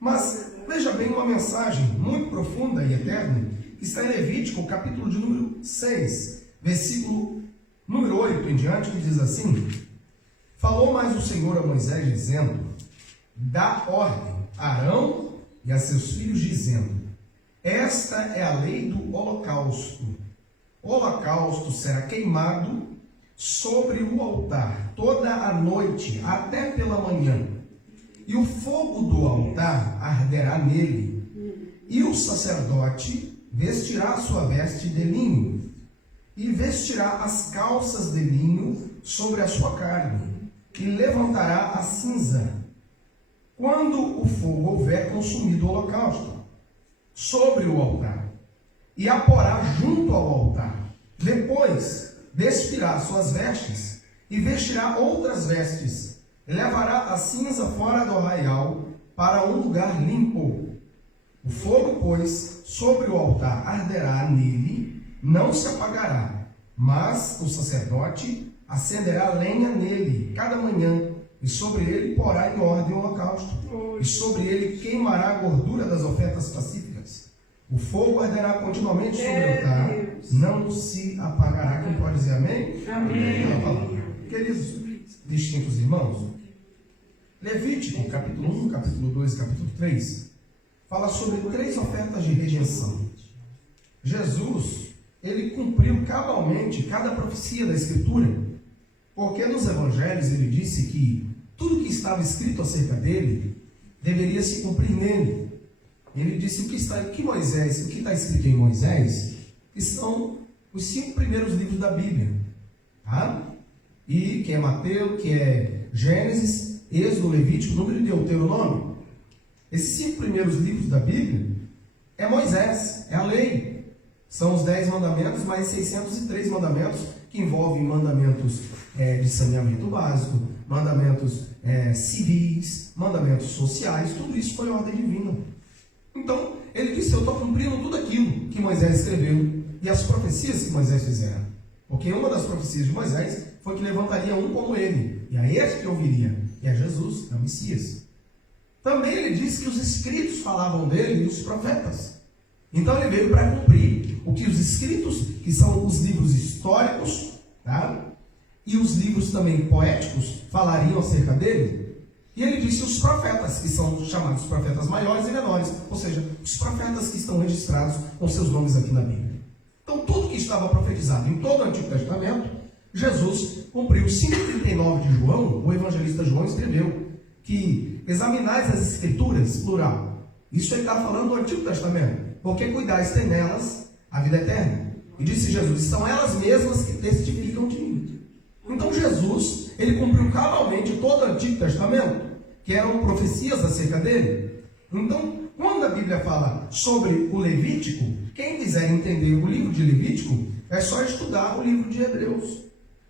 Mas veja bem uma mensagem muito profunda e eterna que está em Levítico, capítulo de número 6, versículo número 8 em diante, que diz assim: falou mais o Senhor a Moisés, dizendo: dá ordem a Arão e a seus filhos, dizendo: esta é a lei do holocausto. O holocausto será queimado sobre o altar toda a noite até pela manhã, e o fogo do altar arderá nele, e o sacerdote vestirá sua veste de linho, e vestirá as calças de linho sobre a sua carne, e levantará a cinza, quando o fogo houver consumido o holocausto, sobre o altar, e a porá junto ao altar. Depois despirá suas vestes, e vestirá outras vestes, e levará a cinza fora do arraial para um lugar limpo. O fogo, pois, sobre o altar arderá nele, não se apagará, mas o sacerdote acenderá lenha nele cada manhã, e sobre ele porá em ordem o holocausto, e sobre ele queimará a gordura das ofertas pacíficas. O fogo arderá continuamente sobre o altar, não se apagará. Quem pode dizer amém? Amém. Queridos distintos irmãos, Levítico, capítulo 1, capítulo 2, capítulo 3, fala sobre 3 ofertas de redenção. Jesus, ele cumpriu cabalmente cada profecia da Escritura, porque nos evangelhos ele disse que tudo que estava escrito acerca dele deveria se cumprir nele. Ele disse o que está escrito em Moisés, que são os 5 primeiros livros da Bíblia, tá? E que é Mateus, que é Gênesis, Êxodo, Levítico, Número e Deuteronômio. Esses 5 primeiros livros da Bíblia é Moisés, é a lei. São os 10 mandamentos, mais 603 mandamentos, que envolvem mandamentos de saneamento básico, mandamentos civis, mandamentos sociais, tudo isso foi ordem divina. Então, ele disse: eu estou cumprindo tudo aquilo que Moisés escreveu e as profecias que Moisés fizeram. Porque uma das profecias de Moisés foi que levantaria um como ele, e a este que ouviria, e é Jesus, é o Messias. Também ele disse que os escritos falavam dele e os profetas. Então ele veio para cumprir o que os escritos, que são os livros históricos, tá? E os livros também poéticos falariam acerca dele. E ele disse os profetas, que são chamados profetas maiores e menores, ou seja, os profetas que estão registrados com seus nomes aqui na Bíblia. Então tudo que estava profetizado em todo o Antigo Testamento, Jesus cumpriu. 5,39 de João, o evangelista João escreveu que examinais as Escrituras, plural. Isso ele está falando do Antigo Testamento, porque cuidais tem nelas a vida eterna. E disse Jesus: são elas mesmas que testificam de mim. Então Jesus, ele cumpriu cabalmente todo o Antigo Testamento, que eram profecias acerca dele. Então, quando a Bíblia fala sobre o Levítico, quem quiser entender o livro de Levítico, é só estudar o livro de Hebreus.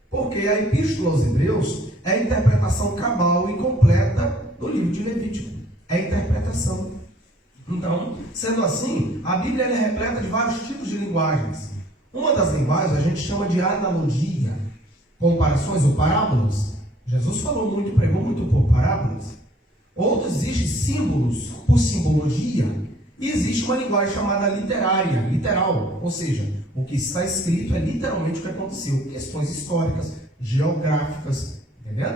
Porque a Epístola aos Hebreus é a interpretação cabal e completa do livro de Levítico. É a interpretação. Então, sendo assim, a Bíblia é repleta de vários tipos de linguagens. Uma das linguagens a gente chama de analogia, comparações ou parábolas. Jesus falou muito, pregou muito por parábolas. Outros existem símbolos por simbologia. E existe uma linguagem chamada literária, literal, ou seja, o que está escrito é literalmente o que aconteceu. Questões históricas, geográficas, entendeu?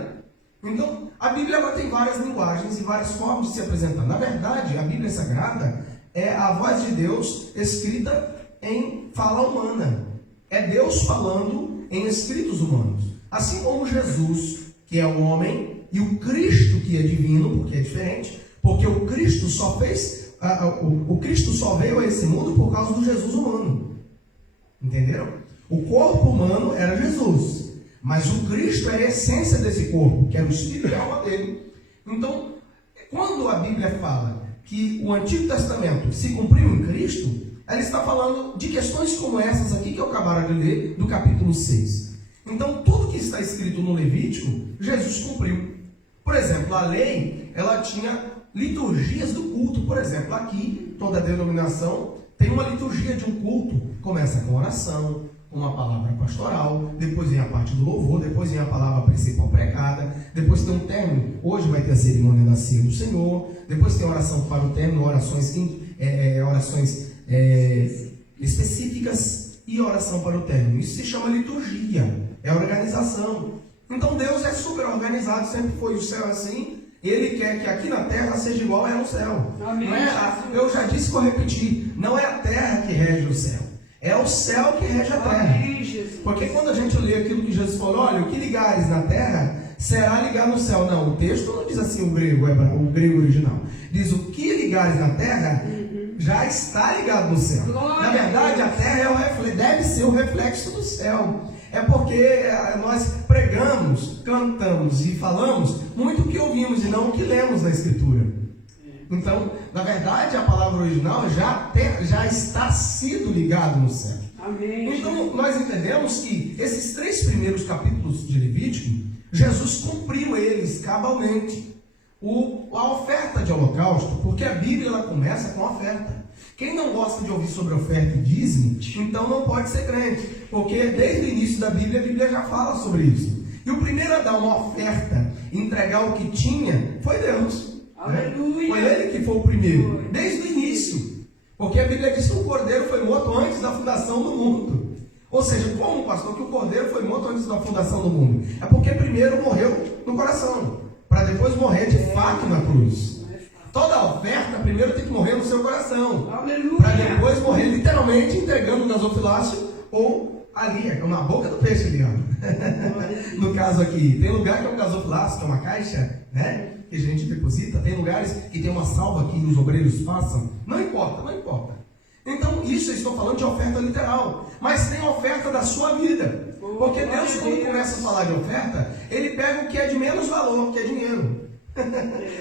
Então, a Bíblia ela tem várias linguagens e várias formas de se apresentar. Na verdade, a Bíblia Sagrada é a voz de Deus escrita em fala humana. É Deus falando em escritos humanos. Assim como Jesus, que é o homem, e o Cristo, que é divino, porque é diferente, porque o Cristo só fez, o Cristo só veio a esse mundo por causa do Jesus humano. Entenderam? O corpo humano era Jesus, mas o Cristo é a essência desse corpo, que era o espírito e a alma dele. Então, quando a Bíblia fala que o Antigo Testamento se cumpriu em Cristo, ela está falando de questões como essas aqui que eu acabaram de ler, do capítulo 6. Então, tudo que está escrito no Levítico, Jesus cumpriu. Por exemplo, a lei, ela tinha liturgias do culto. Por exemplo, aqui, toda denominação tem uma liturgia de um culto. Começa com oração, uma palavra pastoral, depois vem a parte do louvor, depois vem a palavra principal pregada, depois tem um término, hoje vai ter a cerimônia da ceia do Senhor, depois tem oração para o término, orações específicas e oração para o término. Isso se chama liturgia, é organização. Então Deus é super organizado, sempre foi. O céu assim. Ele quer que aqui na terra seja igual é no céu. Amém. Não é eu já disse, vou repetir, não é a terra que rege o céu, é o céu que rege a terra. Amém, Jesus. Porque quando a gente lê aquilo que Jesus falou, olha, o que ligares na terra será ligado no céu. Não, o texto não diz assim o grego original. Diz o que ligares na terra já está ligado no céu. Glória Na verdade, a terra deve ser o reflexo do céu. É porque nós pregamos, cantamos e falamos muito o que ouvimos e não o que lemos na Escritura. Então, na verdade, a palavra original já está sido ligado no céu. Amém. Então, nós entendemos que esses 3 primeiros capítulos de Levítico, Jesus cumpriu eles cabalmente. A oferta de holocausto, porque a Bíblia ela começa com oferta. Quem não gosta de ouvir sobre oferta e dízimo, então não pode ser crente, porque desde o início da Bíblia, a Bíblia já fala sobre isso. E o primeiro a dar uma oferta, entregar o que tinha, foi Deus. Aleluia. Foi Ele que foi o primeiro, desde o início. Porque a Bíblia diz que o cordeiro foi morto antes da fundação do mundo. Ou seja, como, pastor, que o cordeiro foi morto antes da fundação do mundo? É porque primeiro morreu no coração, para depois morrer de fato na cruz. Toda oferta primeiro tem que morrer no seu coração, para depois morrer literalmente entregando o gasofilácio ou ali, na boca do peixe, ligado. No caso aqui, tem lugar que é um gasofilácio, que é uma caixa, né? Que a gente deposita, tem lugares que tem uma salva que os obreiros passam. Não importa, não importa. Então, isso eu estou falando de oferta literal, mas tem a oferta da sua vida. Porque Deus, quando começa a falar de oferta, Ele pega o que é de menos valor, que é dinheiro.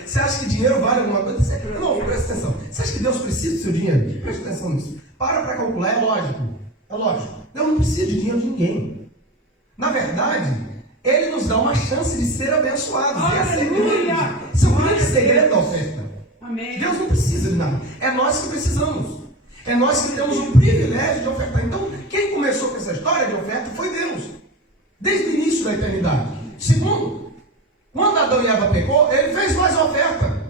Você acha que dinheiro vale alguma coisa? Não, presta atenção. Você acha que Deus precisa do seu dinheiro? Presta atenção nisso. Para calcular, é lógico. É lógico. Deus não precisa de dinheiro de ninguém. Na verdade, Ele nos dá uma chance de ser abençoados. Esse é o grande segredo da oferta. Amém. Deus não precisa de nada. É nós que precisamos. É nós que temos o privilégio de ofertar. Então, quem começou com essa história de oferta foi Deus. Desde o início da eternidade. Segundo, quando Adão e Eva pecou, ele fez mais uma oferta.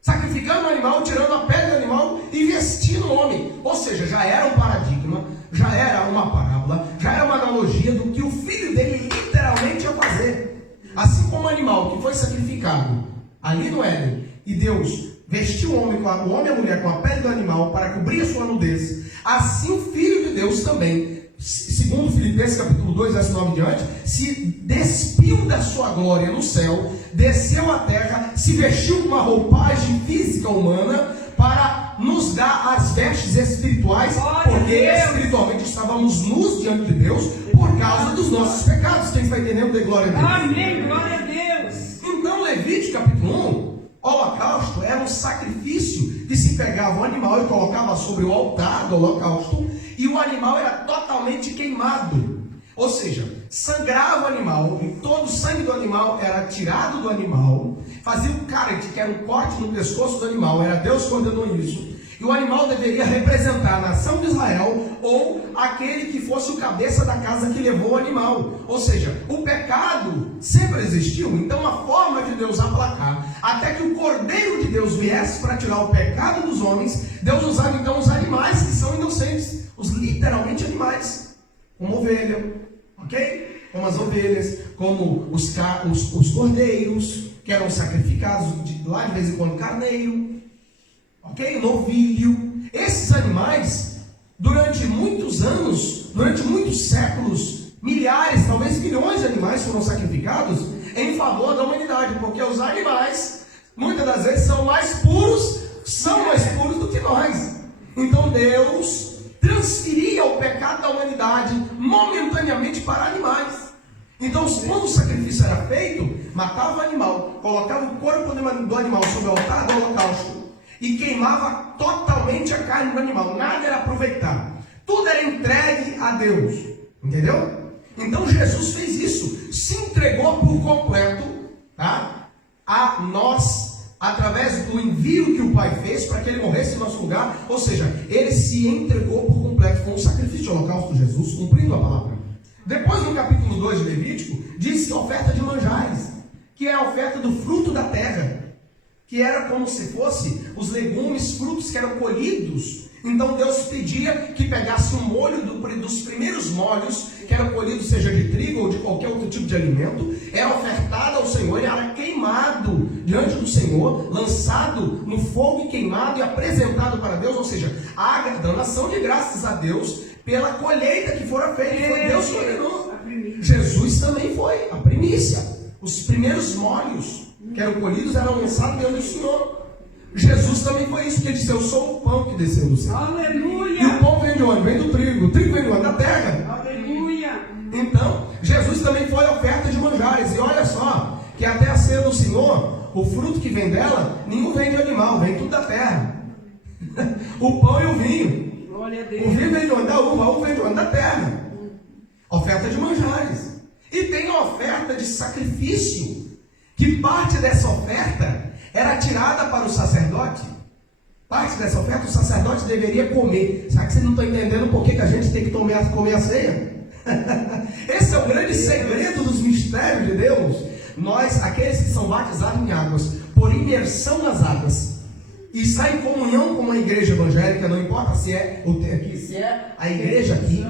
Sacrificando o animal, tirando a pele do animal e vestindo o homem. Ou seja, já era um paradigma, já era uma parábola, já era uma analogia do que o filho dele literalmente ia fazer. Assim como o animal que foi sacrificado ali no Éden, e Deus vestiu o homem e a mulher com a pele do animal para cobrir a sua nudez, assim o Filho de Deus também, segundo Filipenses capítulo 2, verso 9 em diante, se despiu da sua glória no céu, desceu à terra, se vestiu com uma roupagem física humana para nos dar as vestes espirituais, porque espiritualmente estávamos nus diante de Deus por causa dos nossos pecados. Quem está entendendo? Dê glória a Deus. Amém, glória a Deus. Então, Levítico capítulo 1, holocausto era um sacrifício que se pegava o animal e colocava sobre o altar do holocausto, e o animal era totalmente queimado. Ou seja, sangrava o animal, e todo o sangue do animal era tirado do animal, fazia um cáret, que era um corte no pescoço do animal, era Deus que ordenou isso. E o animal deveria representar a nação de Israel ou aquele que fosse o cabeça da casa que levou o animal. Ou seja, o pecado sempre existiu. Então a forma de Deus aplacar, até que o Cordeiro de Deus viesse para tirar o pecado dos homens, Deus usava então os animais que são inocentes, os literalmente animais, como ovelha, ok? Como as ovelhas, como os cordeiros, que eram sacrificados lá de vez em quando carneiro, ok? Novilho. Esses animais, durante muitos anos, durante muitos séculos, milhares, talvez milhões de animais foram sacrificados em favor da humanidade, porque os animais, muitas das vezes, são mais puros do que nós. Então Deus transferia o pecado da humanidade momentaneamente para animais. Então, quando o sacrifício era feito, matava o animal, colocava o corpo do animal sobre o altar do holocausto e queimava totalmente a carne do animal. Nada era aproveitado. Tudo era entregue a Deus. Entendeu? Então Jesus fez isso. Se entregou por completo, tá? A nós, através do envio que o Pai fez para que ele morresse em nosso lugar, ou seja, ele se entregou por completo, foi um sacrifício de holocausto de Jesus, cumprindo a palavra. Depois, no capítulo 2 de Levítico, diz que a oferta de manjares, que é a oferta do fruto da terra, que era como se fosse os legumes, frutos que eram colhidos. Então Deus pedia que pegasse um molho dos primeiros molhos, que eram colhidos, seja de trigo ou de qualquer outro tipo de alimento, era ofertado ao Senhor, e era queimado diante do Senhor, lançado no fogo e queimado e apresentado para Deus, ou seja, dando ação de graças a Deus pela colheita que fora feita. Foi Deus que ordenou. Jesus também foi a primícia. Os primeiros molhos que eram colhidos eram lançados diante do Senhor. Jesus também foi isso, porque ele disse: eu sou o pão que desceu do céu. Aleluia! E o pão vem de onde? Vem do trigo. O trigo vem de onde? Da terra. Aleluia! Então, Jesus também foi a oferta de manjares. E olha só, que até a ceia do Senhor, o fruto que vem dela, nenhum vem de animal, vem tudo da terra. O pão e o vinho. Glória a Deus. O vinho vem de onde? Da uva. A uva vem de onde? Da terra. Oferta de manjares. E tem a oferta de sacrifício, que parte dessa oferta era tirada para o sacerdote. Parte dessa oferta o sacerdote deveria comer. Será que vocês não estão entendendo por que a gente tem que comer a ceia? Esse é o grande segredo dos mistérios de Deus. Nós, aqueles que são batizados em águas, por imersão nas águas, e está em comunhão com uma igreja evangélica, não importa se é a igreja aqui,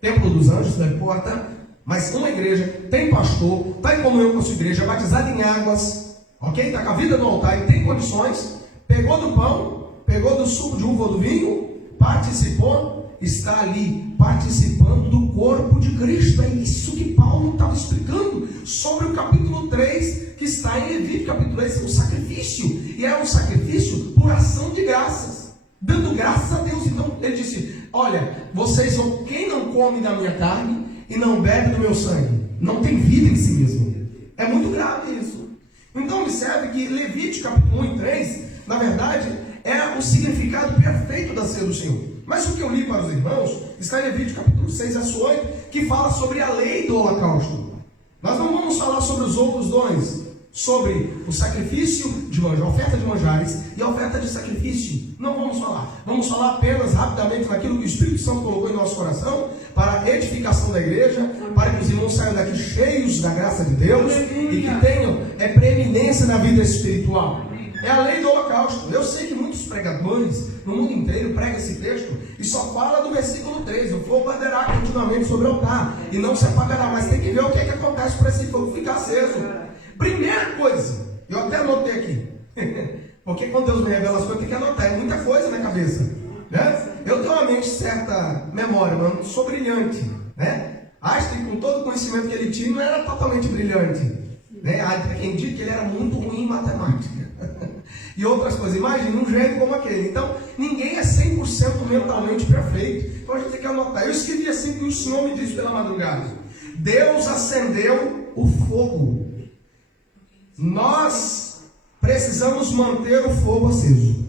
Templo dos Anjos, não importa, mas uma igreja, tem pastor, está em comunhão com a sua igreja, batizado em águas, ok? Está com a vida no altar e tem condições, pegou do pão, pegou do suco de uva ou do vinho, participou, está ali participando do corpo de Cristo. É isso que Paulo estava explicando sobre o capítulo 3, que está em Levítico. Capítulo 3 é um sacrifício, e é um sacrifício por ação de graças, dando graças a Deus. Então ele disse: olha, vocês vão, quem não come da minha carne e não bebe do meu sangue, não tem vida em si mesmo. É muito grave isso. Então observe que Levítico capítulo 1 e 3, na verdade, é o significado perfeito da ceia do Senhor. Mas o que eu li para os irmãos está em Levítico capítulo 6 a 8, que fala sobre a lei do holocausto. Nós não vamos falar sobre os outros dons, sobre o sacrifício de manjares, a oferta de manjares e a oferta de sacrifício. Não vamos falar. Vamos falar apenas rapidamente naquilo que o Espírito Santo colocou em nosso coração para a edificação da igreja, para que os irmãos saiam daqui cheios da graça de Deus e que tenham preeminência na vida espiritual. É a lei do holocausto. Eu sei que muitos pregadores no mundo inteiro pregam esse texto e só fala do versículo 3: o fogo arderá continuamente sobre o altar e não se apagará. Mas tem que ver o que acontece para esse fogo ficar aceso. Primeira coisa, eu até anotei aqui, porque quando Deus me revela as coisas, tem que anotar, é muita coisa na cabeça, né? Eu tenho uma mente, certa memória, mas não sou brilhante, né? Einstein, com todo o conhecimento que ele tinha, não era totalmente brilhante, né? Há quem diz que ele era muito ruim em matemática e outras coisas. Imagina um gênio como aquele. Então, ninguém é 100% mentalmente perfeito. Então a gente tem que anotar. Eu escrevi assim que o Senhor me disse pela madrugada: Deus acendeu o fogo. Nós precisamos manter o fogo aceso.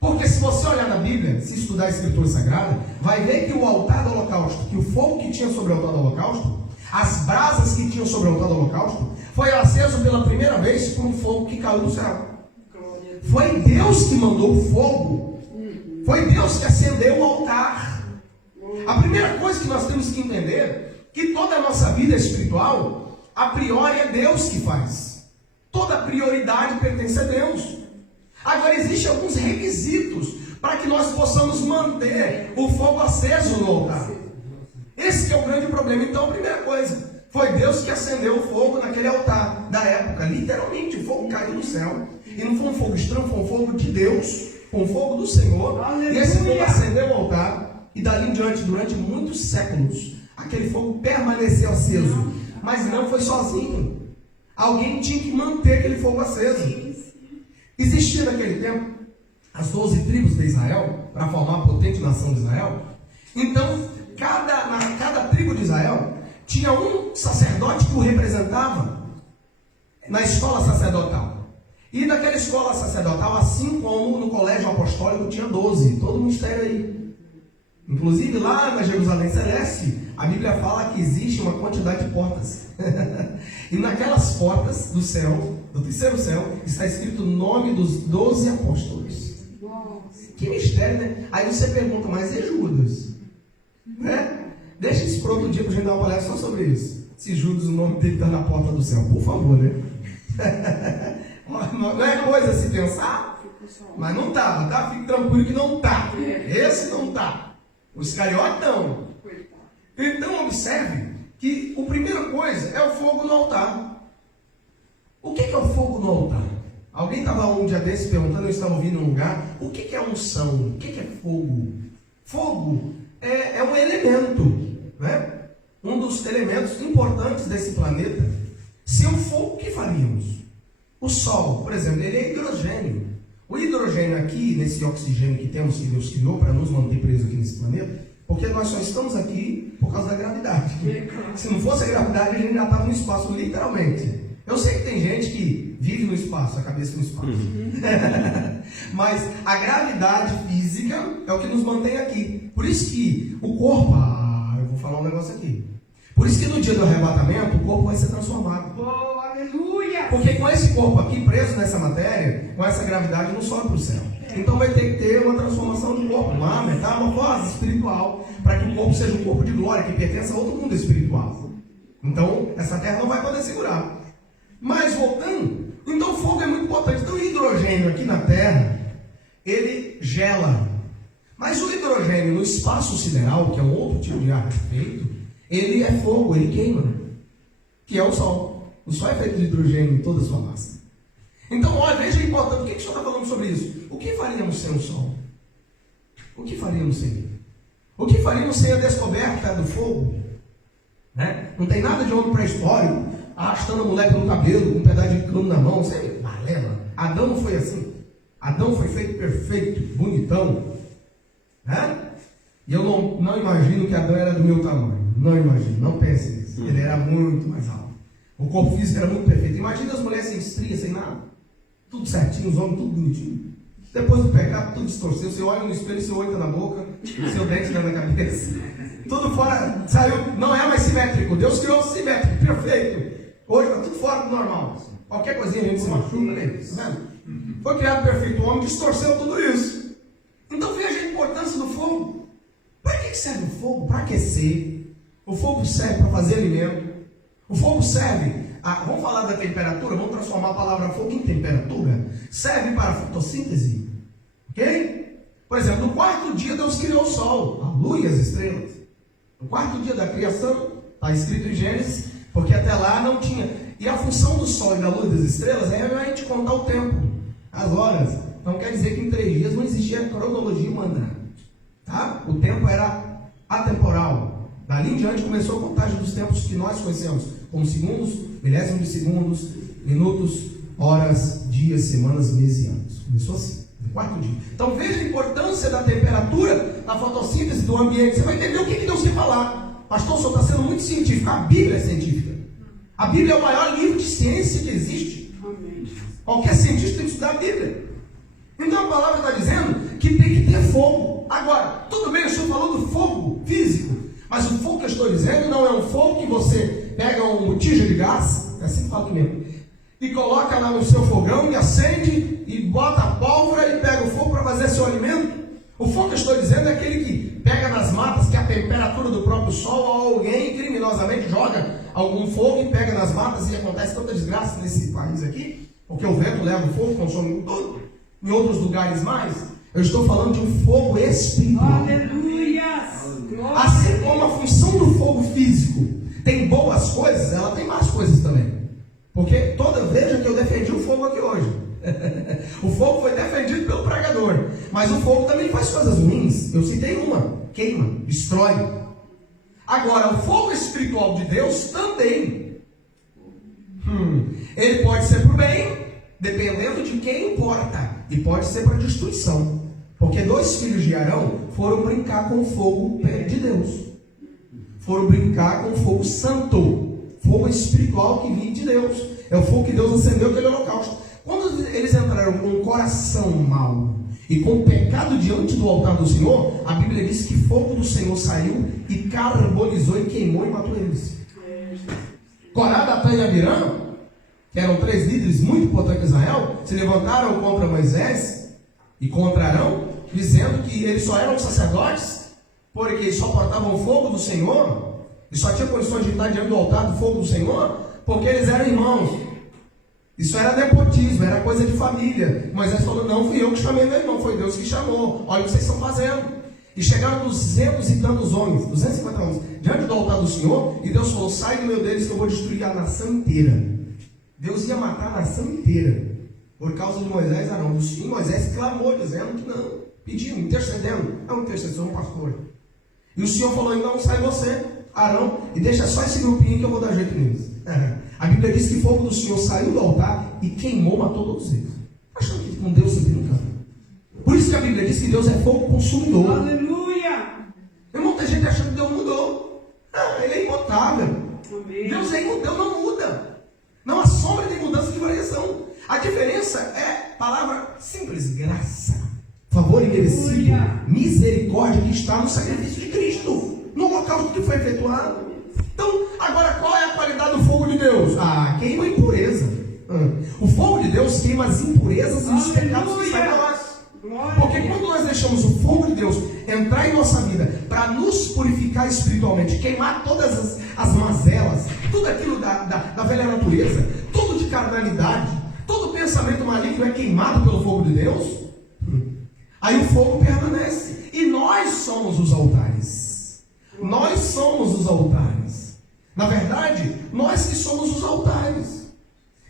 Porque se você olhar na Bíblia, se estudar a Escritura Sagrada, vai ver que o altar do holocausto, que o fogo que tinha sobre o altar do holocausto, as brasas que tinham sobre o altar do holocausto, foi aceso pela primeira vez por um fogo que caiu do céu. Foi Deus que mandou o fogo. Foi Deus que acendeu o altar. A primeira coisa que nós temos que entender, que toda a nossa vida espiritual, a priori é Deus que faz. Toda prioridade pertence a Deus. Agora existem alguns requisitos para que nós possamos manter o fogo aceso no altar. Esse que é o grande problema. Então a primeira coisa, foi Deus que acendeu o fogo naquele altar da época. Literalmente, o fogo caiu do céu. E não foi um fogo estranho, foi um fogo de Deus, foi um fogo do Senhor. Aleluia. E esse fogo acendeu o altar. E dali em diante, durante muitos séculos, aquele fogo permaneceu aceso. Mas não foi sozinho. Alguém tinha que manter aquele fogo aceso. Existia naquele tempo as 12 tribos de Israel, para formar a potente nação de Israel. Então, cada tribo de Israel tinha um sacerdote que o representava na escola sacerdotal. E naquela escola sacerdotal, assim como no colégio apostólico, tinha 12. Todo o mistério aí. Inclusive lá na Jerusalém Celeste, a Bíblia fala que existe uma quantidade de portas. E naquelas portas do céu, do terceiro céu, está escrito o nome dos 12 apóstolos. Que mistério, né? Aí você pergunta, mas é Judas? Né? Deixa isso para outro dia para a gente dar uma palestra só sobre isso. Se Judas, o nome dele está na porta do céu, por favor, né? Não é coisa a se pensar? Mas não está, tá? Fique tranquilo que não está. Esse não está. Os Iscariotes não. Então observe que a primeira coisa é o fogo no altar. O que é o fogo no altar? Alguém estava um dia desse perguntando, eu estava ouvindo um lugar, o que é unção? O que é fogo? Fogo é um elemento, né? Um dos elementos importantes desse planeta. Sem o fogo, o que faríamos? O Sol, por exemplo, ele é hidrogênio. O hidrogênio aqui, nesse oxigênio que temos, que Deus criou para nos manter presos aqui nesse planeta, porque nós só estamos aqui por causa da gravidade. Se não fosse a gravidade, a gente já estava no espaço, literalmente. Eu sei que tem gente que vive no espaço, a cabeça no espaço. Mas a gravidade física é o que nos mantém aqui. Por isso que o corpo, eu vou falar um negócio aqui. Por isso que no dia do arrebatamento, o corpo vai ser transformado. Oh, aleluia! Porque com esse corpo aqui preso nessa matéria, com essa gravidade, não sobe para o céu. Então vai ter que ter uma transformação do corpo, uma metamorfose espiritual, para que o corpo seja um corpo de glória, que pertence a outro mundo espiritual. Então, essa terra não vai poder segurar. Mas voltando, então o fogo é muito importante. Então o hidrogênio aqui na Terra, ele gela. Mas o hidrogênio no espaço sideral, que é um outro tipo de ar feito, ele é fogo, ele queima. Que é o Sol. O Sol é feito de hidrogênio em toda a sua massa. Então, olha, veja a importância. O que o senhor está falando sobre isso? O que faríamos sem o Sol? O que faríamos sem ele? O que faríamos sem a descoberta do fogo? Né? Não tem nada de homem pré-histórico arrastando a mulher pelo cabelo, com um pedaço de cano na mão, sei lá, lembra? Adão não foi assim. Adão foi feito perfeito, bonitão. Né? E eu não imagino que Adão era do meu tamanho. Não imagino, não pense nisso. Ele era muito mais alto. O corpo físico era muito perfeito. Imagina as mulheres sem estria, sem nada. Tudo certinho, os homens tudo bonitinho. Depois do pecado, tudo distorceu. Você olha no espelho, seu olho está na boca, seu dente está na cabeça. Tudo fora, saiu, não é mais simétrico. Deus criou simétrico, perfeito. Hoje está tudo fora do normal. Qualquer coisinha a gente se machuca, né? Tá vendo? Foi criado perfeito, o homem distorceu tudo isso. Então veja a importância do fogo. Para que serve o fogo? Para aquecer. O fogo serve para fazer alimento. O fogo serve, vamos falar da temperatura, vamos transformar a palavra fogo em temperatura. Serve para a fotossíntese. Ok? Por exemplo, no quarto dia Deus criou o sol, a lua e as estrelas. No quarto dia da criação, está escrito em Gênesis, porque até lá não tinha. E a função do sol e da lua e das estrelas é a gente contar o tempo, as horas. Não quer dizer que em 3 dias não existia cronologia humana. Tá? O tempo era atemporal. Dali em diante começou a contagem dos tempos que nós conhecemos, como segundos, milésimos de segundos, minutos, horas, dias, semanas, meses e anos. Começou assim, no quarto dia. Então veja a importância da temperatura na fotossíntese do ambiente. Você vai entender o que Deus quer falar. Pastor, o senhor está sendo muito científico. A Bíblia é científica. A Bíblia é o maior livro de ciência que existe. Amém. Qualquer cientista tem que estudar a Bíblia. Então a palavra está dizendo que tem que ter fogo. Agora, tudo bem, eu estou falando do fogo físico, mas o fogo que eu estou dizendo não é um fogo que você pega um botija de gás, é assim que fala mesmo, e coloca lá no seu fogão e acende e bota a pólvora e pega o fogo para fazer seu alimento. O fogo que eu estou dizendo é aquele que pega nas matas, que é a temperatura do próprio sol, ou alguém criminosamente joga algum fogo e pega nas matas e acontece tanta desgraça nesse país aqui, porque o vento leva o fogo, consome tudo, em outros lugares mais. Eu estou falando de um fogo espiritual. Aleluia! Assim como a função do fogo físico tem boas coisas, ela tem más coisas também. Porque veja que eu defendi o fogo aqui hoje. O fogo foi defendido pelo pregador. Mas o fogo também faz coisas ruins. Eu citei uma: queima, destrói. Agora, o fogo espiritual de Deus também. Ele pode ser para o bem, dependendo de quem importa. E pode ser para destruição. Porque 2 filhos de Arão foram brincar com o fogo de Deus. Foram brincar com o fogo santo. Fogo espiritual que vinha de Deus. É o fogo que Deus acendeu aquele holocausto. Quando eles entraram com um coração mau E com o pecado diante do altar do Senhor, a Bíblia diz que fogo do Senhor saiu e carbonizou e queimou e matou eles. Corá, Datã e Abirã, que eram 3 líderes muito importantes de Israel, se levantaram contra Moisés e contra Arão, dizendo que eles só eram sacerdotes porque só portavam o fogo do Senhor e só tinham condições de estar diante do altar do fogo do Senhor porque eles eram irmãos. Isso era nepotismo, era coisa de família. Moisés falou: não fui eu que chamei meu irmão, foi Deus que chamou. Olha o que vocês estão fazendo. E chegaram 200 e tantos homens, 250 homens, diante do altar do Senhor, e Deus falou: sai do meio deles que eu vou destruir a nação inteira. Deus ia matar a nação inteira por causa de Moisés e Arão. E Moisés clamou, dizendo que não, pedindo, intercedendo. É um intercessor, um pastor. E o Senhor falou: então sai você, Arão, e deixa só esse grupinho que eu vou dar jeito neles. A Bíblia diz que o fogo do Senhor saiu do altar e queimou, matou todos eles. Achando que com Deus se brinca. Por isso que a Bíblia diz que Deus é fogo consumidor. Aleluia! Irmão, tem gente achando que Deus mudou. Ele é imutável. Amém. Deus não muda. Não há sombra de mudança de variação. A diferença é palavra simples: graça, favor imerecido, misericórdia que está no sacrifício de Cristo, no holocausto que foi efetuado. Então, agora qual é a qualidade do fogo de Deus? Queima a impureza. O fogo de Deus queima as impurezas e os pecados que saem de nós. Porque quando nós deixamos o fogo de Deus entrar em nossa vida para nos purificar espiritualmente, queimar todas as mazelas, tudo aquilo da velha natureza, tudo de carnalidade, todo pensamento maligno é queimado pelo fogo de Deus, aí o fogo permanece. E nós somos os altares. Nós somos os altares. Na verdade, nós que somos os altares.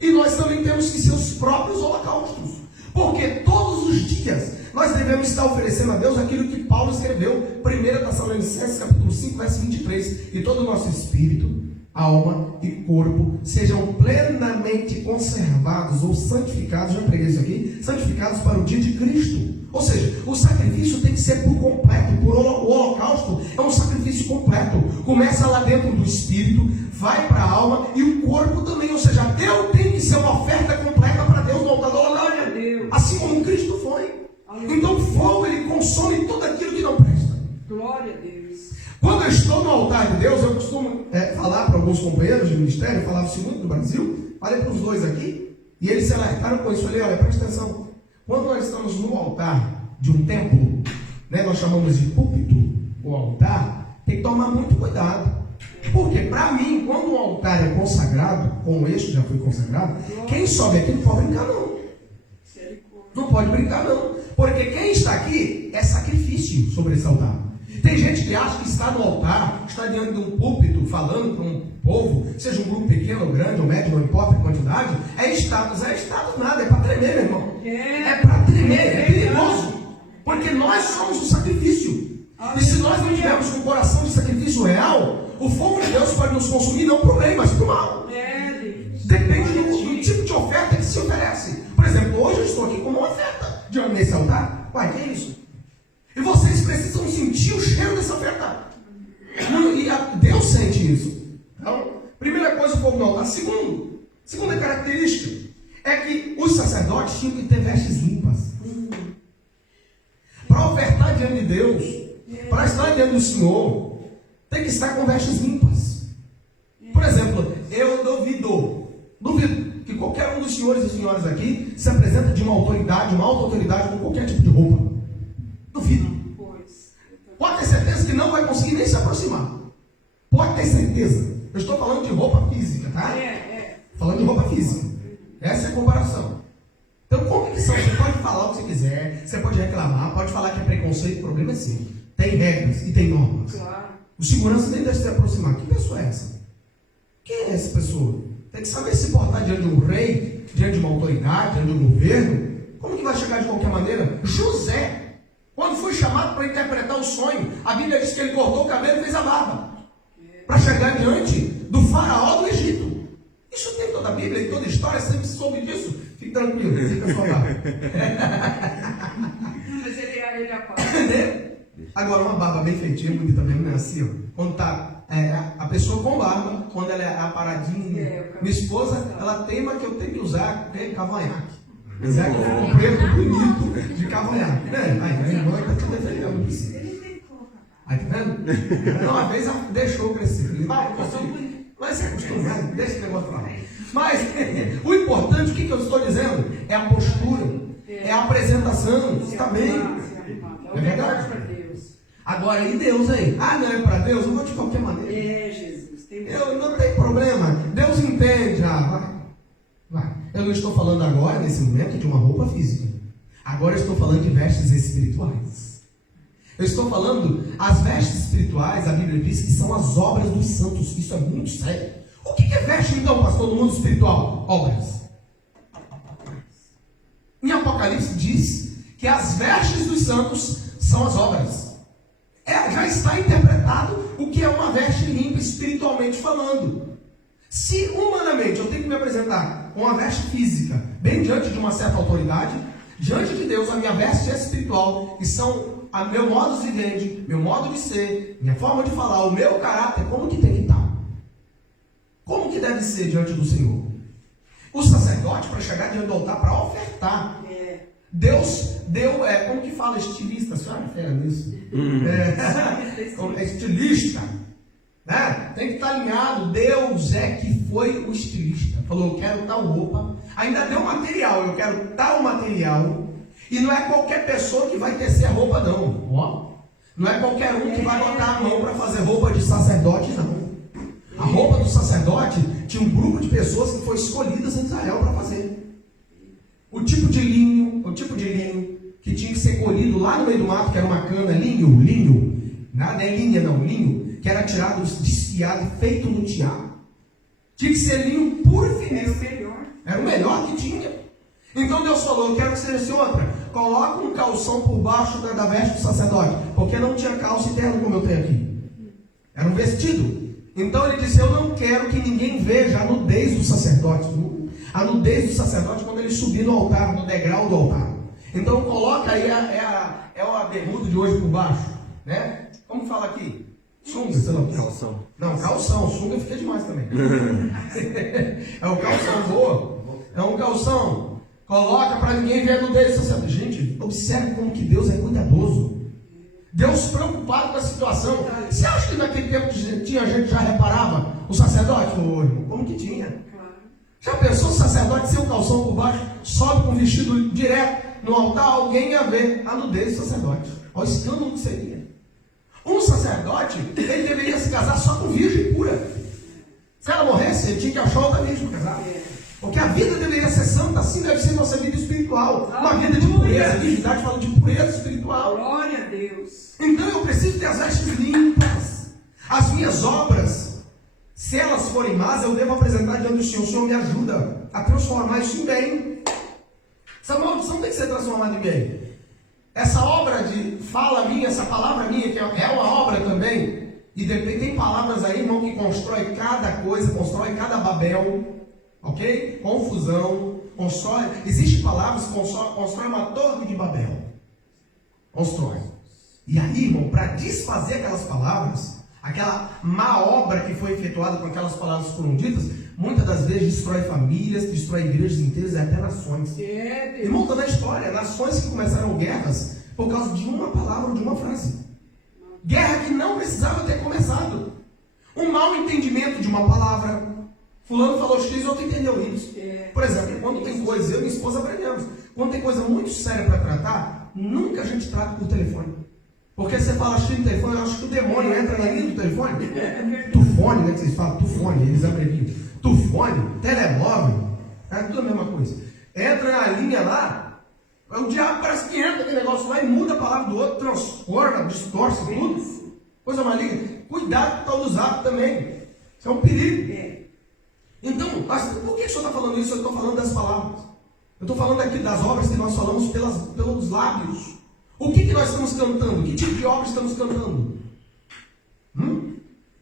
E nós também temos que ser os próprios holocaustos. Porque todos os dias nós devemos estar oferecendo a Deus aquilo que Paulo escreveu, 1 Tessalonicenses capítulo 5, verso 23. E todo o nosso espírito, alma e corpo sejam plenamente conservados ou santificados, já preguei isso aqui, santificados para o dia de Cristo. Ou seja, o sacrifício tem que ser por completo. O holocausto é um sacrifício completo. Começa lá dentro do espírito, vai para a alma e o corpo também. Ou seja, Deus tem que ser uma oferta completa para Deus no altar do holocausto. Assim como Cristo foi. Então o fogo, ele consome tudo aquilo que não presta. Glória a Deus. Quando eu estou no altar de Deus, eu costumo falar para alguns companheiros de ministério, falava-se muito no Brasil, falei para os dois aqui, e eles se alertaram com isso. Falei: olha, presta atenção. Quando nós estamos no altar de um templo, nós chamamos de púlpito, o altar, tem que tomar muito cuidado. Porque, para mim, quando um altar é consagrado, como este já foi consagrado, quem sobe aqui não pode brincar, não. Não pode brincar, não. Porque quem está aqui é sacrifício sobre esse altar. Tem gente que acha que está no altar, está diante de um púlpito, falando para um povo, seja um grupo pequeno ou grande, ou médio, não importa a quantidade, é status nada, é para tremer, meu irmão. É para tremer, é perigoso. Porque nós somos o sacrifício. E se nós não tivermos com o coração de sacrifício real, o fogo de Deus pode nos consumir não para o bem, mas para o mal. Depende do tipo de oferta que se oferece. Por exemplo, hoje eu estou aqui com uma oferta diante desse altar. Uai, que é isso? E vocês precisam sentir o cheiro dessa oferta. E Deus sente isso. Então, primeira coisa, o fogo no altar. Segunda característica é que os sacerdotes tinham que ter vestes limpas. Para ofertar diante de Deus, para estar diante do Senhor, tem que estar com vestes limpas. Por exemplo, eu duvido que qualquer um dos senhores e senhoras aqui se apresenta de uma autoridade, uma alta autoridade com qualquer tipo de roupa. Duvido. Pode ter certeza que não vai conseguir nem se aproximar. Pode ter certeza. Eu estou falando de roupa física, tá? Falando de roupa física. Essa é a comparação. Então, como que são? Você pode falar o que você quiser, você pode reclamar, pode falar que é preconceito, o problema é seu. Tem regras e tem normas. Claro. O segurança nem deve se aproximar. Que pessoa é essa? Quem é essa pessoa? Tem que saber se portar diante de um rei, diante de uma autoridade, diante de um governo. Como que vai chegar de qualquer maneira? José, quando foi chamado para interpretar o sonho, a Bíblia diz que ele cortou o cabelo e fez a barba. Para chegar diante do faraó do Egito. Isso tem toda a Bíblia e toda a história, sempre soube disso. Fique tranquilo, fica a sua barba. Mas ele aparece. Agora, uma barba bem feitinha, bonita mesmo, não é assim, ó. Quando está a pessoa com barba, quando ela é aparadinha. Minha esposa, ela teima que eu tenho que usar cavanhaque. Zé com um preto bonito de cavanhaque. Né? Aí, a irmã está te defendendo, não precisa. Aí, tá vendo? Não, uma vez deixou crescer. Falei, vai se acostumar, deixa esse negócio pra lá. Mas o importante, o que eu estou dizendo? É a postura, é a apresentação. Está bem? É verdade? Agora, e Deus aí? Ah, não é para Deus? Eu vou de qualquer maneira. É, Jesus. Eu não tem problema. Deus entende. Vai. Eu não estou falando agora, nesse momento, de uma roupa física. Agora eu estou falando de vestes espirituais. Eu estou falando, as vestes espirituais, a Bíblia diz que são as obras dos santos. Isso é muito sério. O que é veste, então, pastor, no mundo espiritual? Obras. Em Apocalipse diz que as vestes dos santos são as obras. Já está interpretado o que é uma veste limpa espiritualmente falando. Se humanamente eu tenho que me apresentar com uma veste física, bem diante de uma certa autoridade, diante de Deus a minha veste é espiritual, que são meu modo de viver, meu modo de ser, minha forma de falar, o meu caráter, como que tem que estar? Como que deve ser diante do Senhor? O sacerdote, para chegar diante do altar, para ofertar, Deus deu, como que fala estilista? Você olha fera nisso? Estilista, né? Tem que estar alinhado. Deus é que foi o estilista. Falou, eu quero tal roupa. Ainda deu material, eu quero tal material. E não é qualquer pessoa que vai tecer a roupa, não. Ó, não é qualquer um que vai botar a mão para fazer roupa de sacerdote, não. A roupa do sacerdote tinha um grupo de pessoas que foi escolhidas em Israel para fazer. O tipo de linho que tinha que ser colhido lá no meio do mato, que era uma cana, linho, não é linha não, linho, que era tirado, desfiado, feito no tiago. Tinha que ser linho puro e fininho. Era o melhor que tinha. Então Deus falou, eu quero que seja assim outra. Coloca um calção por baixo da veste do sacerdote, porque não tinha calça e terno como eu tenho aqui. Era um vestido. Então ele disse, eu não quero que ninguém veja a nudez do sacerdote. A nudez do sacerdote quando ele subir no altar, no degrau do altar. Então coloca aí a bermuda de hoje por baixo, né? Como fala aqui? Sunga, sei lá. Calção. Não, calção, sunga fica demais também. É o calção, boa. É um calção. Coloca para ninguém ver a nudez do sacerdote. Gente, observe como que Deus é cuidadoso. Deus preocupado com a situação. Você acha que naquele tempo tinha gente que já reparava o sacerdote? Como que tinha? Já pensou o sacerdote sem um calção por baixo, sobe com o vestido direto no altar, alguém ia ver a nudez do sacerdote. Olha o escândalo que seria. Um sacerdote, ele deveria se casar só com virgem pura. Se ela morresse, ele tinha que achar outra virgem para casar. Porque a vida deveria ser santa, assim deve ser nossa vida espiritual. Uma vida de pureza, a divindade fala de pureza espiritual. Glória a Deus. Então eu preciso ter as vestes limpas. As minhas obras, se elas forem más, eu devo apresentar diante do Senhor. O Senhor me ajuda a transformar isso em bem. Essa maldição tem que ser transformada em bem. Essa obra de fala minha, essa palavra minha, que é uma obra também. E tem palavras aí, irmão, que constrói cada coisa, constrói cada Babel. Ok? Confusão. Existem palavras que constroem uma torre de Babel. Constrói. E aí, irmão, para desfazer aquelas palavras, aquela má obra que foi efetuada com aquelas palavras que foram ditas, muitas das vezes destrói famílias, destrói igrejas inteiras e até nações. Irmão, toda a história, nações que começaram guerras por causa de uma palavra ou de uma frase. Guerra que não precisava ter começado. Um mau entendimento de uma palavra. Fulano falou X, outro entendeu isso. Por exemplo, quando tem coisa, eu e minha esposa aprendemos, quando tem coisa muito séria para tratar, nunca a gente trata por telefone. Porque você fala X no telefone, eu acho que o demônio entra na linha do telefone. Tufone, né, que vocês falam, tufone, eles abreviam. Tufone, telemóvel, é tudo a mesma coisa. Entra na linha lá, o diabo parece que entra aquele negócio lá e muda a palavra do outro, transforma, distorce tudo. Coisa maligna. Cuidado com o tal do zap também. Isso é um perigo. Então, por que o senhor está falando isso? Eu estou falando das palavras. Eu estou falando aqui das obras que nós falamos pelos lábios. O que nós estamos cantando? Que tipo de obra estamos cantando?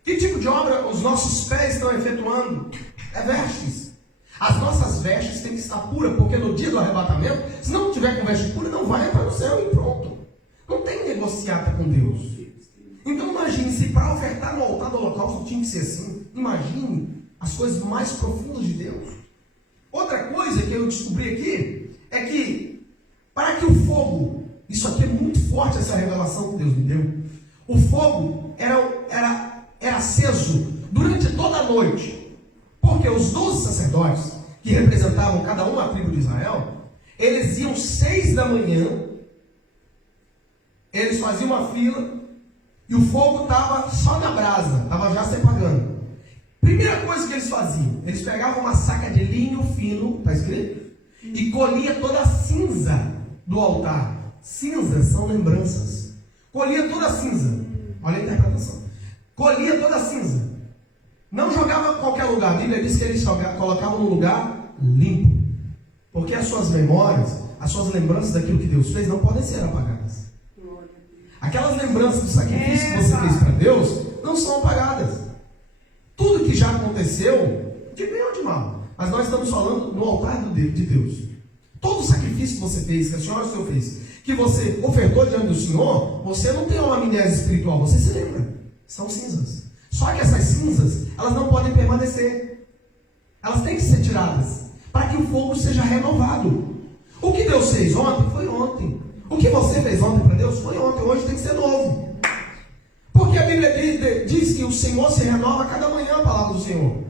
Que tipo de obra os nossos pés estão efetuando? É vestes. As nossas vestes têm que estar puras, porque no dia do arrebatamento, se não tiver com veste pura, não vai entrar no céu e pronto. Não tem negociata com Deus. Então imagine, se para ofertar no altar do holocausto tinha que ser assim. Imagine as coisas mais profundas de Deus. Outra coisa que eu descobri aqui é que, para que o fogo, isso aqui é muito forte, essa revelação que Deus me deu, o fogo era aceso durante toda a noite, porque os 12 sacerdotes, que representavam cada uma tribo de Israel, eles iam 6 da manhã, eles faziam uma fila, e o fogo estava só na brasa, estava já se apagando. Primeira coisa que eles faziam, eles pegavam uma saca de linho fino, está escrito, e colhia toda a cinza do altar. Cinzas são lembranças. Colhia toda a cinza. Olha a interpretação. Colhia toda a cinza. Não jogava em qualquer lugar. A Bíblia diz que eles colocavam num lugar limpo. Porque as suas memórias, as suas lembranças daquilo que Deus fez não podem ser apagadas. Aquelas lembranças do sacrifício que você fez para Deus não são apagadas. Tudo que já aconteceu, de bem ou de mal, mas nós estamos falando no altar de Deus. Todo o sacrifício que você fez, que a senhora e o senhor fez, que você ofertou diante do Senhor, você não tem uma amnésia espiritual, você se lembra. São cinzas. Só que essas cinzas, elas não podem permanecer. Elas têm que ser tiradas, para que o fogo seja renovado. O que Deus fez ontem, foi ontem. O que você fez ontem para Deus, foi ontem. Hoje tem que ser novo. Porque a Bíblia diz que o Senhor se renova cada manhã, a palavra do Senhor.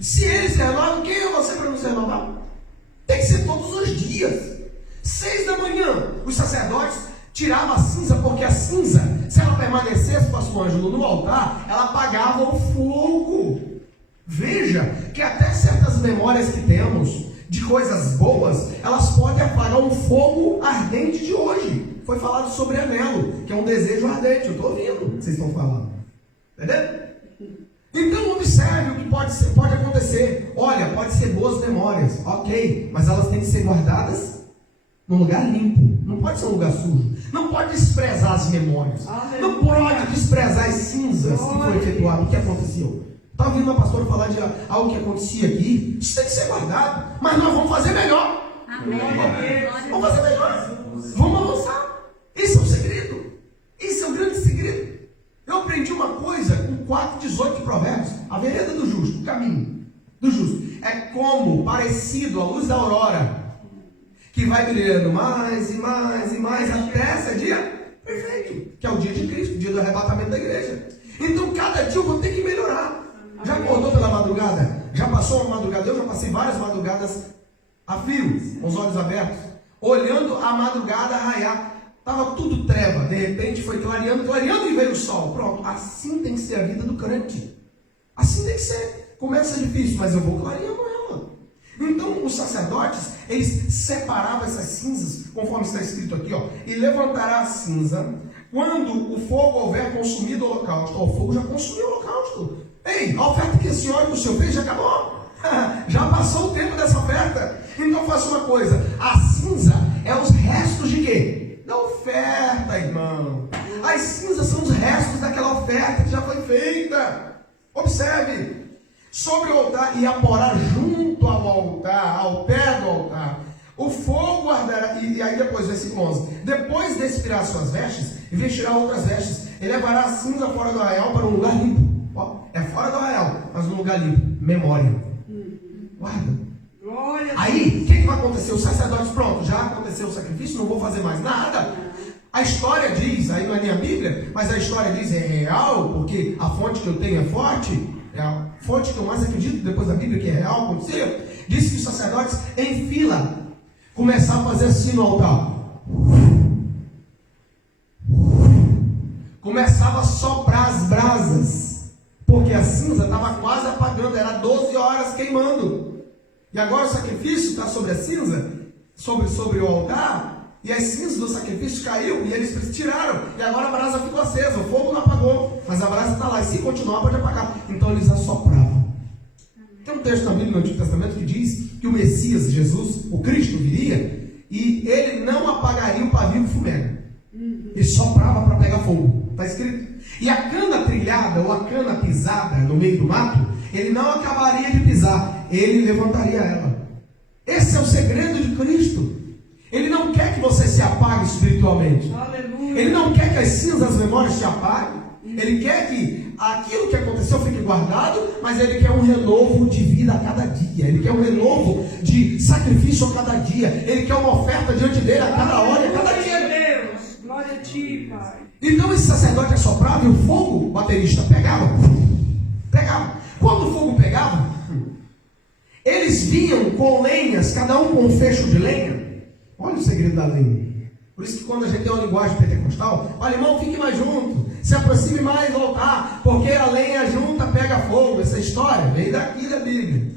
Se Ele se renova, quem é você para não se renovar? Tem que ser todos os dias. 6 da manhã, os sacerdotes tiravam a cinza, porque a cinza, se ela permanecesse, pastor Ângelo, no altar, ela apagava o fogo. Veja que até certas memórias que temos de coisas boas, elas podem apagar o fogo ardente de hoje. Foi falado sobre anelo, que é um desejo ardente. Eu estou ouvindo o que vocês estão falando. Entendeu? Então observe o que pode acontecer. Olha, pode ser boas memórias, ok, mas elas têm que ser guardadas num lugar limpo. Não pode ser um lugar sujo. Não pode desprezar as memórias. Não pode desprezar as cinzas que foi efetuado, o que aconteceu. Estava ouvindo uma pastora falar de algo que acontecia aqui. Isso tem que ser guardado, mas nós vamos fazer melhor. Vamos fazer melhor. Vamos avançar. Esse é o segredo. Esse é o grande segredo. Eu aprendi uma coisa com 4:18 de Provérbios. A vereda do justo, o caminho do justo, é como parecido à luz da aurora, que vai brilhando mais e mais e mais até ser dia perfeito, que é o dia de Cristo, o dia do arrebatamento da igreja. Então cada dia eu vou ter que melhorar. Já acordou pela madrugada? Já passou uma madrugada? Eu já passei várias madrugadas a fio, com os olhos abertos, olhando a madrugada raiar. Estava tudo treva, de repente foi clareando e veio o sol. Pronto, assim tem que ser a vida do crente. Assim tem que ser. Começa difícil, mas eu vou clareando ela. Então os sacerdotes, eles separavam essas cinzas, conforme está escrito aqui, ó, e levantará a cinza quando o fogo houver consumido o holocausto. Ó, o fogo já consumiu o holocausto. Ei, a oferta que a senhora e o senhor fez já acabou. Já passou o tempo dessa oferta. Então faça uma coisa, a cinza é os restos de quê? Da oferta, irmão. As cinzas são os restos daquela oferta que já foi feita. Observe. Sobre o altar e a porá junto ao altar, ao pé do altar. O fogo arderá. E aí depois, versículo 11. Depois de expirar suas vestes, vestirá outras vestes. Ele levará a cinza fora do arraial para um lugar limpo. Ó, é fora do arraial, mas um lugar limpo. Memória. Guarda. Aí, o que vai acontecer? Os sacerdotes, pronto, já aconteceu o sacrifício, não vou fazer mais nada. A história diz, aí não é nem a Bíblia, mas a história diz, é real, porque a fonte que eu tenho é forte, é a fonte que eu mais acredito depois da Bíblia, que é real, aconteceu. Diz que os sacerdotes, em fila, começaram a fazer assim no altar. Começava a soprar as brasas, porque a cinza estava quase apagando, era 12 horas queimando. E agora o sacrifício está sobre a cinza, sobre o altar, e as cinzas do sacrifício caiu, e eles tiraram, e agora a brasa ficou acesa, o fogo não apagou, mas a brasa está lá, e se continuar pode apagar. Então eles assopravam. Tem um texto na Bíblia, no Antigo Testamento, que diz que o Messias, Jesus, o Cristo, viria, e ele não apagaria o pavio que fumega. Ele soprava para pegar fogo, está escrito. E a cana trilhada, ou a cana pisada no meio do mato, ele não acabaria de pisar, ele levantaria ela. Esse é o segredo de Cristo. Ele não quer que você se apague espiritualmente. Aleluia. Ele não quer que as cinzas, as memórias se apaguem. Ele quer que aquilo que aconteceu fique guardado, mas ele quer um renovo de vida a cada dia. Ele quer um renovo de sacrifício a cada dia. Ele quer uma oferta diante dele a cada hora e a cada dia. Glória a Deus. Glória a ti, Pai. Então esse sacerdote assoprava e o fogo, o baterista, pegava. Quando o fogo pegava, eles vinham com lenhas, cada um com um fecho de lenha. Olha o segredo da lenha. Por isso que quando a gente tem uma linguagem pentecostal, olha, irmão, fique mais junto, se aproxime mais do altar, porque a lenha junta pega fogo. Essa história veio daqui da Bíblia.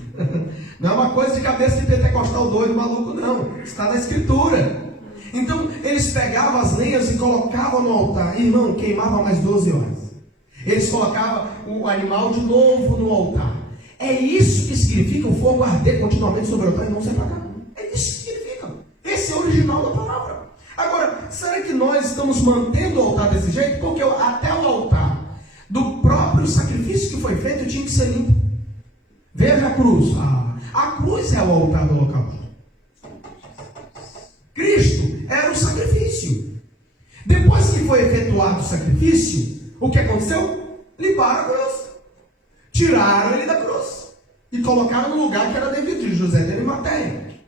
Não é uma coisa de cabeça de pentecostal doido, maluco, não. Está na Escritura. Então, eles pegavam as lenhas e colocavam no altar. Irmão, queimava mais 12 horas. Eles colocavam o animal de novo no altar. É isso que significa o fogo arder continuamente sobre o altar e não ser apagado. É isso que significa. Esse é o original da palavra. Agora, será que nós estamos mantendo o altar desse jeito? Porque até o altar do próprio sacrifício que foi feito tinha que ser limpo. Veja a cruz. A cruz é o altar do holocausto. Cristo era o sacrifício. Depois que foi efetuado o sacrifício, o que aconteceu? Limparam a cruz. Tiraram ele da cruz. E colocaram no lugar que era devido, de José de Arimateia.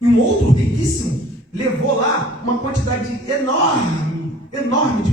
E um outro riquíssimo levou lá uma quantidade enorme de